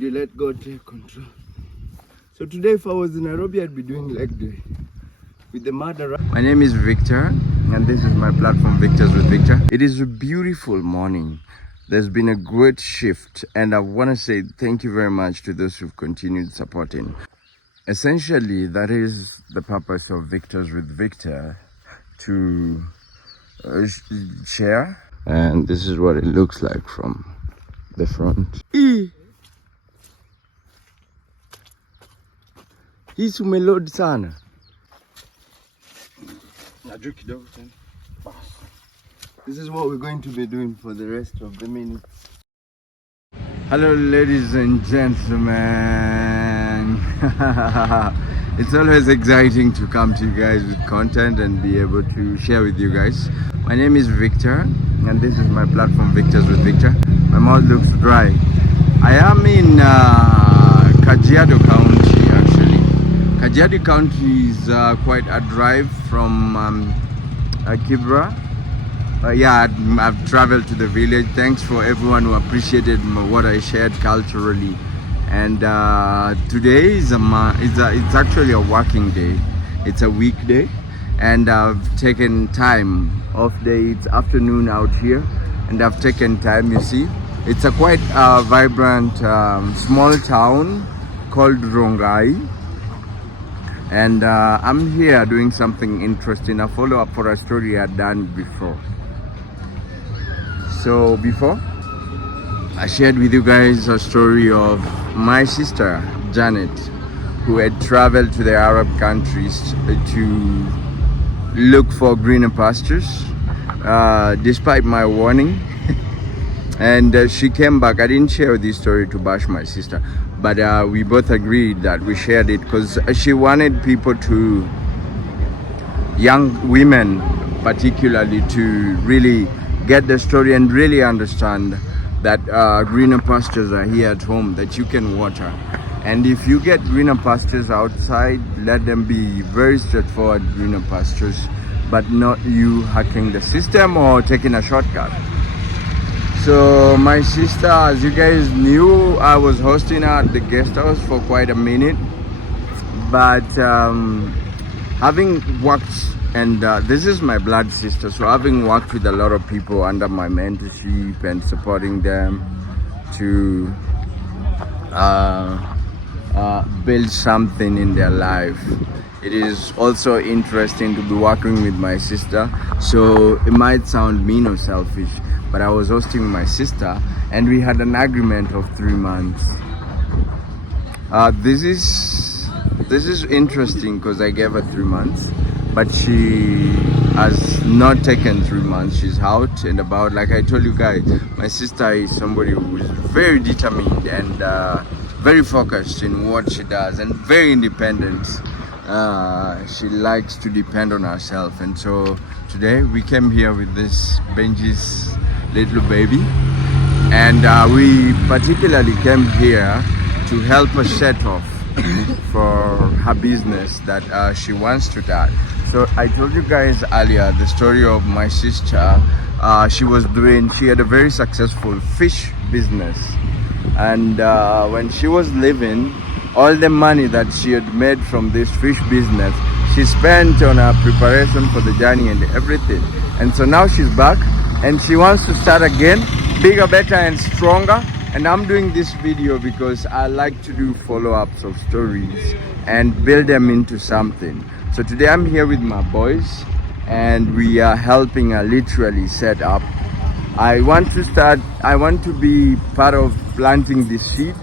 Let God take control. So today, if I was in Nairobi, I'd be doing leg day with the murderer. My name is Victor, and this is my platform, Victors with Victor. It is a beautiful morning. There's been a great shift, and I want to say thank you very much to those who've continued supporting. Essentially, that is the purpose of Victors with Victor, to share. And this is what it looks like from the front. Hii umelod sana. This is what we're going to be doing for the rest of the minute. Hello ladies and gentlemen. It's always exciting to come to you guys with content and be able to share with you guys. My name is Victor, and this is my platform, Victors with Victor. My mouth looks dry. I am in Kajiado County actually. Kajiado County is quite a drive from Kibra. I've traveled to the village. Thanks for everyone who appreciated what I shared culturally. And today is it's actually a working day. It's a weekday, and I've taken time off day. It's afternoon out here, and I've taken time. You see, it's a quite vibrant small town called Rongai, and I'm here doing something interesting. A follow up for a story I had done before. So before, I shared with you guys a story of my sister Janet, who had traveled to the Arab countries to look for greener pastures, despite my warning. And she came back. I didn't share this story to bash my sister, but we both agreed that we shared it because she wanted people to, young women particularly, to really get the story and really understand that greener pastures are here at home that you can water. And if you get greener pastures outside, let them be very straightforward greener pastures, but not you hacking the system or taking a shortcut. So my sister, as you guys knew, I was hosting her at the guest house for quite a minute, but having worked, and this is my blood sister, so having worked with a lot of people under my mentorship and supporting them to build something in their life, it is also interesting to be working with my sister. So it might sound mean or selfish, but I was hosting my sister and we had an agreement of 3 months. This is interesting because I gave her 3 months, but she has not taken 3 months. She's out and about. Like I told you guys, my sister is somebody who is very determined and very focused in what she does and very independent. She likes to depend on herself, and so today we came here with this Benji's little baby, and we particularly came here to help her set off for her business that she wants to start. So I told you guys earlier the story of my sister. She had a very successful fish business, and when she was leaving, all the money that she had made from this fish business, she spent on her preparation for the journey and everything. And so now she's back and she wants to start again, bigger, better and stronger. And I'm doing this video because I like to do follow-ups of stories and build them into something. So today I'm here with my boys and we are helping her literally set up. I want to be part of planting this seed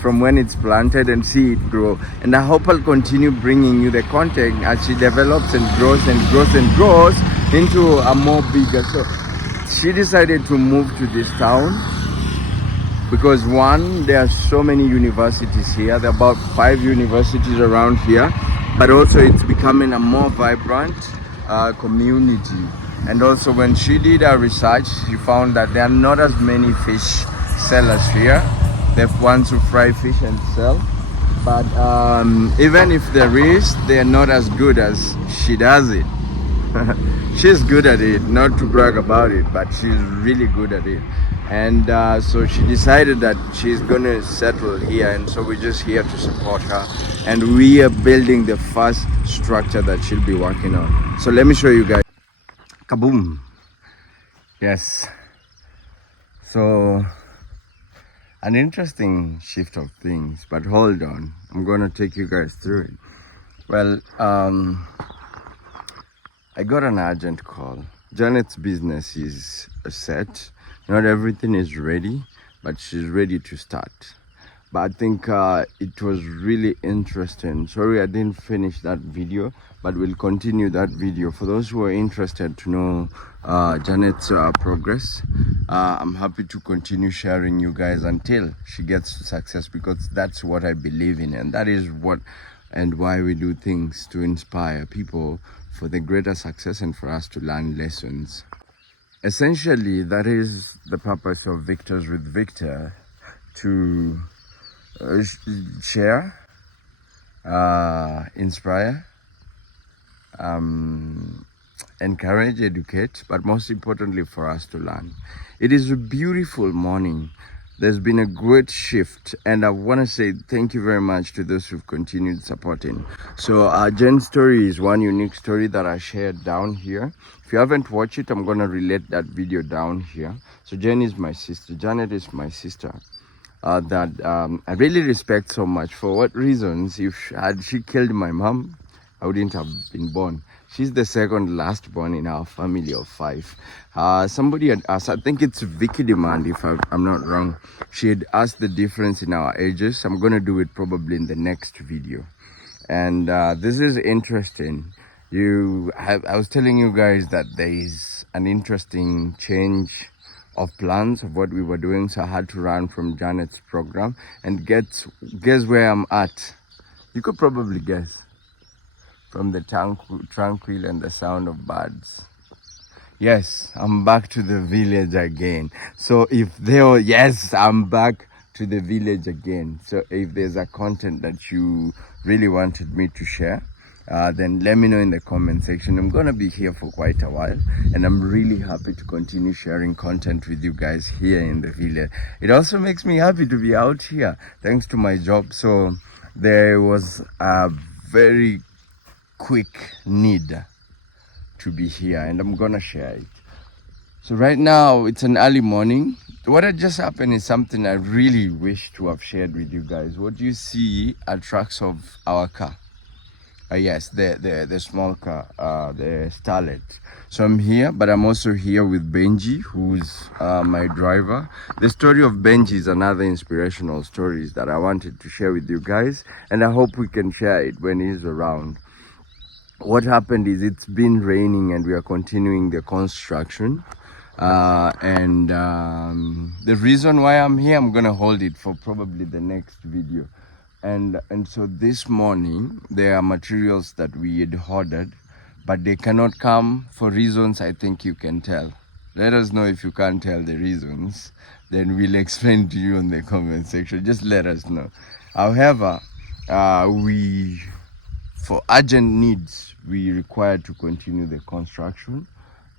from when it's planted and see it grow. And I hope I'll continue bringing you the content as she develops and grows and grows and grows into a more bigger. So she decided to move to this town because one, there are so many universities here. There are about 5 universities around here, but also it's becoming a more vibrant community. And also when she did her research, she found that there are not as many fish sellers here. They're ones who fry fish and sell, but even if there is, they're not as good as she does it. She's good at it, not to brag about it, but she's really good at it. and so she decided that she's gonna settle here, and so we're just here to support her, and we are building the first structure that she'll be working on. So let me show you guys. Kaboom. Yes, so an interesting shift of things, but hold on, I'm gonna take you guys through it. Well, I got an urgent call. Janet's business is set. Not everything is ready, but she's ready to start. But I think it was really interesting. Sorry I didn't finish that video, but we'll continue that video. For those who are interested to know Janet's progress, I'm happy to continue sharing you guys until she gets to success, because that's what I believe in, and that is what and why we do things, to inspire people for the greater success and for us to learn lessons. Essentially, that is the purpose of Victors with Victor, to share, inspire, encourage, educate, but most importantly for us to learn. It is a beautiful morning. There's been a great shift, and I want to say thank you very much to those who've continued supporting. So Jen's story is one unique story that I shared down here. If you haven't watched it, I'm going to relate that video down here. So Jen is my sister. Janet is my sister. That I really respect so much. For what reasons? If she killed my mom, I wouldn't have been born. She's the second last born in our family of 5. Somebody had asked, I think it's Vicky Demand, if I'm not wrong. She had asked the difference in our ages. I'm going to do it probably in the next video. And this is interesting. I was telling you guys that there is an interesting change of plans of what we were doing. So I had to run from Janet's program, and guess where I'm at. You could probably guess. From the tranquil and the sound of birds. Yes, I'm back to the village again. So yes, I'm back to the village again. So if there's a content that you really wanted me to share, then let me know in the comment section. I'm gonna be here for quite a while, and I'm really happy to continue sharing content with you guys here in the village. It also makes me happy to be out here thanks to my job. So there was a very quick need to be here, and I'm gonna share it. So right now it's an early morning. What had just happened is something I really wish to have shared with you guys. What you see are tracks of our car. Yes, the small car, the Starlet. So I'm here, but I'm also here with Benji, who's my driver. The story of Benji is another inspirational story that I wanted to share with you guys, and I hope we can share it when he's around. What happened is it's been raining, and we are continuing the construction. The reason why I'm here, I'm gonna hold it for probably the next video. And so this morning, there are materials that we had ordered, but they cannot come for reasons I think you can tell. Let us know if you can't tell the reasons. Then we'll explain to you in the comment section. Just let us know. However, for urgent needs, we require to continue the construction,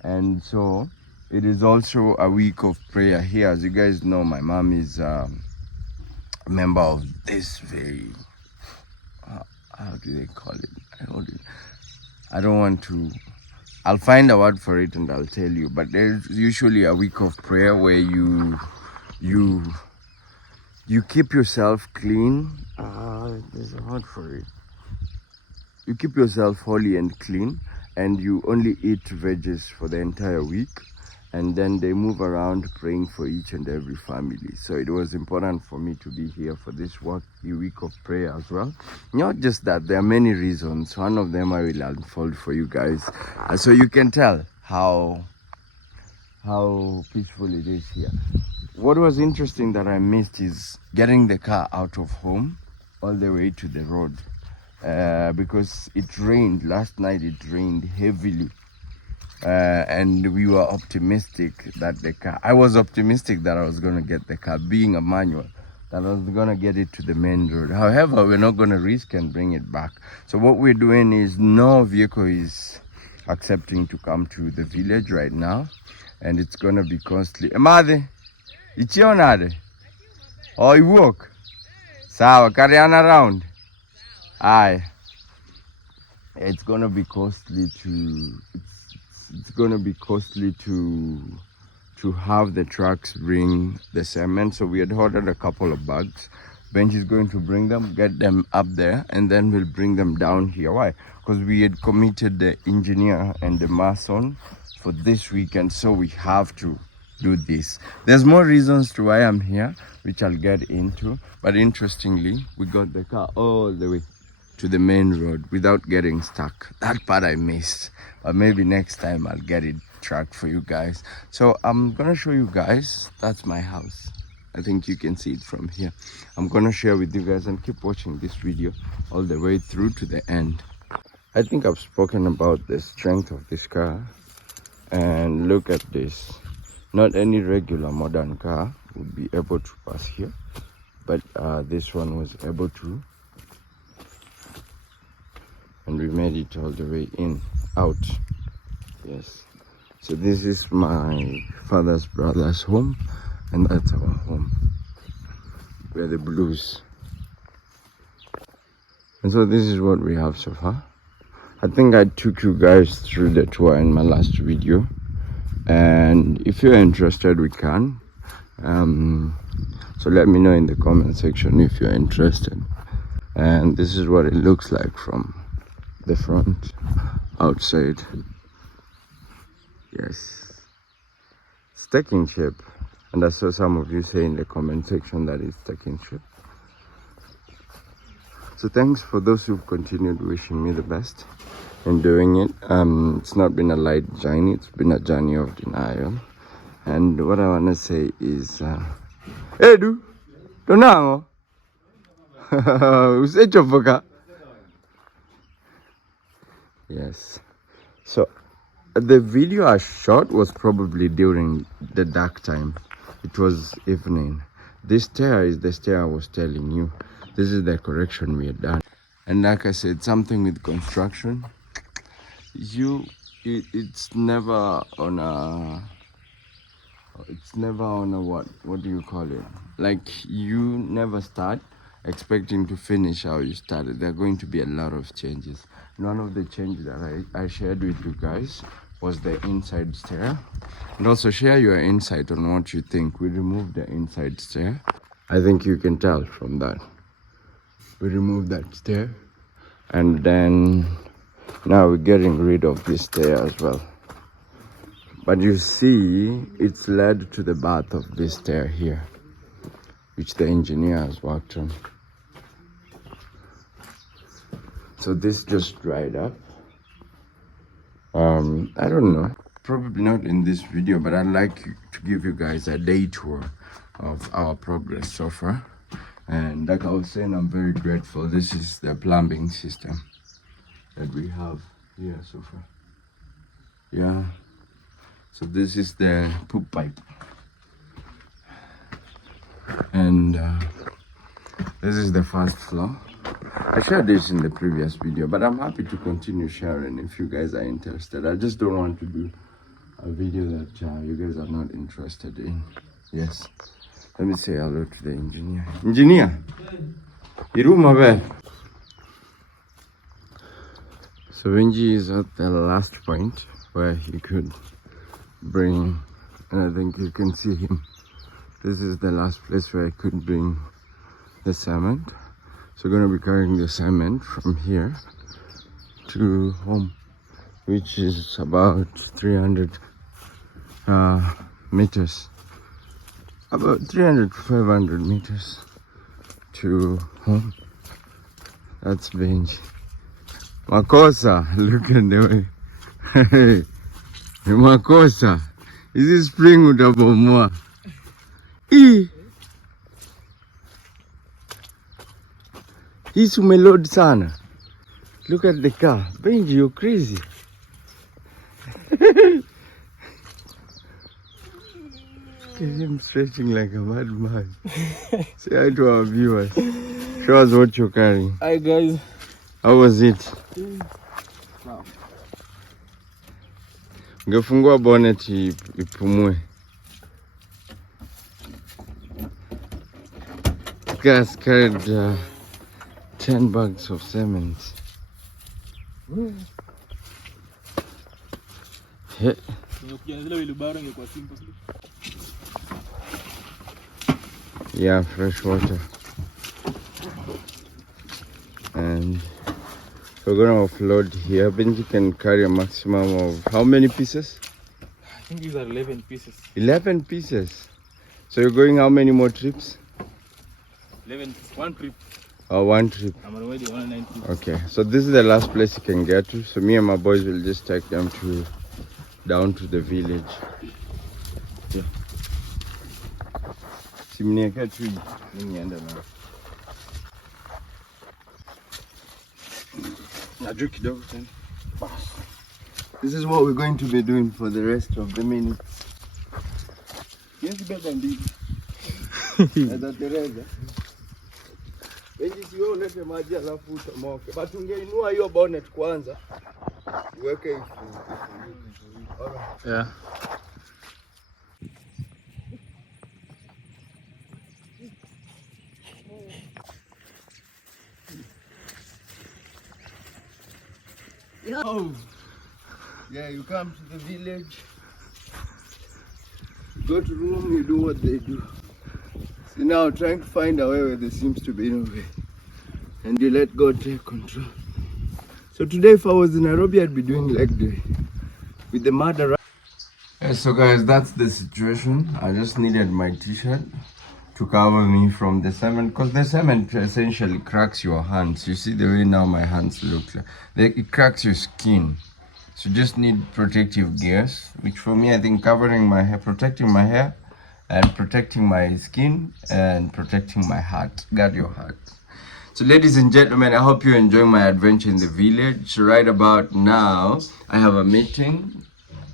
and so it is also a week of prayer here. As you guys know, my mom is a member of this very how do they call it? I don't want to. I'll find a word for it and I'll tell you. But there's usually a week of prayer where you keep yourself clean. There's a word for it. You keep yourself holy and clean, and you only eat veggies for the entire week, and then they move around praying for each and every family. So it was important for me to be here for this week of prayer as well. Not just that, there are many reasons. One of them I will unfold for you guys, so you can tell how peaceful it is here. What was interesting that I missed is getting the car out of home all the way to the road. Because it rained last night. It rained heavily, and we were optimistic that I was optimistic that I was going to get the car, being a manual, that I was going to get it to the main road. However, we're not going to risk and bring it back. So what we're doing is no vehicle is accepting to come to the village right now, and it's going to be costly. Amade, Ichionade. Oh, you walk. Sawa, carry on around. Aye. It's gonna be costly to. It's gonna be costly to have the trucks bring the cement. So we had ordered a couple of bags. Benji is going to bring them, get them up there, and then we'll bring them down here. Why? Because we had committed the engineer and the mason for this weekend, so we have to do this. There's more reasons to why I'm here, which I'll get into. But interestingly, we got the car all the way to the main road without getting stuck. That part I missed, but maybe next time I'll get it tracked for you guys. So I'm gonna show you guys. That's my house. I think you can see it from here. I'm gonna share with you guys, and keep watching this video all the way through to the end. I think I've spoken about the strength of this car, and look at this. Not any regular modern car would be able to pass here, but this one was able to, and we made it all the way out. Yes, so this is my father's brother's home, and that's our home. We're the Blues. And so this is what we have so far. I think I took you guys through the tour in my last video, and if you're interested, we can. So let me know in the comment section if you're interested. And this is what it looks like from the front, outside. Yes, it's taking shape, and I saw some of you say in the comment section that it's taking shape. So thanks for those who've continued wishing me the best in doing it. It's not been a light journey, it's been a journey of denial. And what I want to say is, Edu, Donango, Usechofoka. Yes. So the video I shot was probably during the dark time. It was evening. This stair is the stair I was telling you. This is the correction we had done. And like I said, something with construction, it's never on a what do you call it? Like, you never start expecting to finish how you started. There are going to be a lot of changes. And one of the changes that I shared with you guys was the inside stair. And also share your insight on what you think. We removed the inside stair. I think you can tell from that. We removed that stair, and then now we're getting rid of this stair as well. But you see, it's led to the bath of this stair here, which the engineer has worked on. So this just dried up. I don't know, probably not in this video, but I'd like to give you guys a day tour of our progress so far. And like I was saying, I'm very grateful. This is the plumbing system that we have here so far. Yeah. So this is the poop pipe. And this is the first floor. I shared this in the previous video, but I'm happy to continue sharing if you guys are interested. I just don't want to do a video that you guys are not interested in. Yes. Let me say hello to the engineer. Engineer, Iruma. So Benji is at the last point where he could bring, and I think you can see him. This is the last place where I could bring the cement. So we're gonna be carrying the cement from here to home, which is about 300 meters. About 300 to 500 meters to home. That's Benji. Makosa, look at the way. Makosa. Is this spring utabomoa? Hii sumeload sana. Look at the car. Benji, you're crazy. I'm stretching like a madman. Say hi to our viewers. Show us what you're carrying. Hi guys. How was it? Wow. Ngefungua bonnet ipumue. guy has carried 10 bags of cement. Yeah. Yeah, fresh water. And we're gonna offload here. Benji can carry a maximum of how many pieces? I think these are 11 pieces. 11 pieces. So you're going how many more trips? 11, one trip. Oh, one trip. I'm already on 19. Okay, so this is the last place you can get to. So me and my boys will just take them down to the village. Yeah. Simnieka tree. Nienda na. Najua kidogo tena. This is what we're going to be doing for the rest of the minutes. Yes, better indeed. Tereza. Benji si wewe ulete maji alafu utomoke. But ungeinua hiyo bonnet kwanza. Uweke hivi. Yeah. Oh. Yeah, you come to the village. You go to room, you do what they do. See now, trying to find a way where there seems to be no way. And you let God take control. So today, if I was in Nairobi, I'd be doing leg day. With the murder. Yeah, so guys, that's the situation. I just needed my t-shirt to cover me from the cement. Because the cement essentially cracks your hands. You see the way now my hands look like. It cracks your skin. So you just need protective gears. Which for me, I think covering my hair, protecting my hair. And protecting my skin and protecting my heart. Guard your heart. So ladies and gentlemen, I hope you're enjoying my adventure in the village. Right about now, I have a meeting.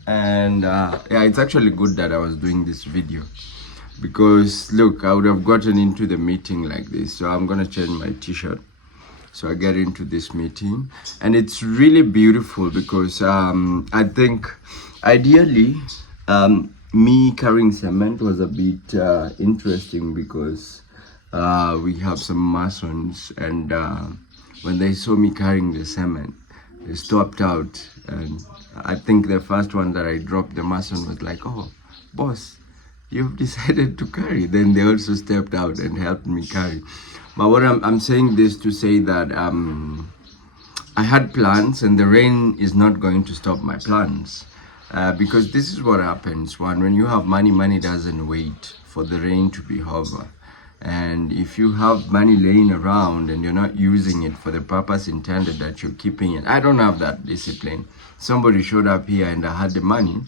And yeah, it's actually good that I was doing this video. Because look, I would have gotten into the meeting like this. So I'm going to change my t-shirt. So I get into this meeting. And it's really beautiful because I think ideally, me carrying cement was a bit interesting because we have some masons and when they saw me carrying the cement, they stopped out. And I think the first one that I dropped, the mason was like, "Oh, boss, you've decided to carry." Then they also stepped out and helped me carry. But what I'm saying this to say that I had plans and the rain is not going to stop my plans. Because this is what happens when you have money, money doesn't wait for the rain to be over. And if you have money laying around and you're not using it for the purpose intended that you're keeping it, I don't have that discipline. Somebody showed up here and I had the money,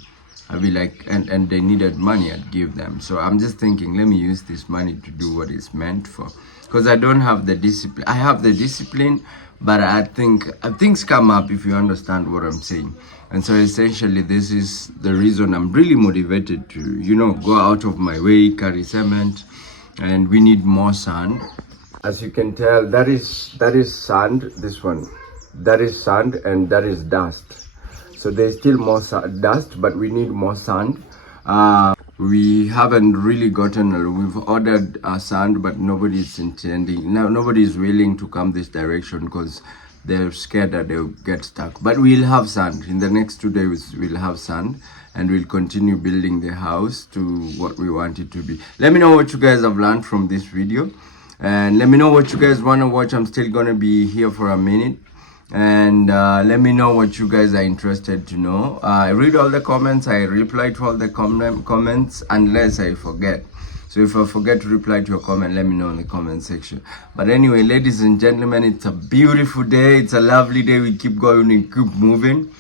I'd be like, and they needed money, I'd give them. So I'm just thinking, let me use this money to do what it's meant for. Because I don't have the discipline. I have the discipline, but I think things come up if you understand what I'm saying. And so essentially this is the reason I'm really motivated to, go out of my way, carry cement, and we need more sand. As you can tell, that is sand, this one. That is sand and that is dust. So there's still more dust, but we need more sand. We haven't really we've ordered sand, but nobody's intending, nobody's willing to come this direction because they're scared that they'll get stuck. But we'll have sand. In the next 2 days, we'll have sand and we'll continue building the house to what we want it to be. Let me know what you guys have learned from this video. And let me know what you guys want to watch. I'm still going to be here for a minute. And let me know what you guys are interested to know. I read all the comments. I reply to all the comments unless I forget. So if I forget to reply to your comment, let me know in the comment section. But anyway, ladies and gentlemen, it's a beautiful day. It's a lovely day. We keep going and keep moving.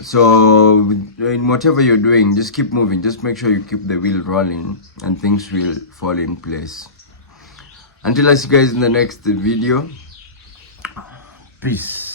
So in whatever you're doing, just keep moving. Just make sure you keep the wheel rolling and things will fall in place. Until I see you guys in the next video. Peace.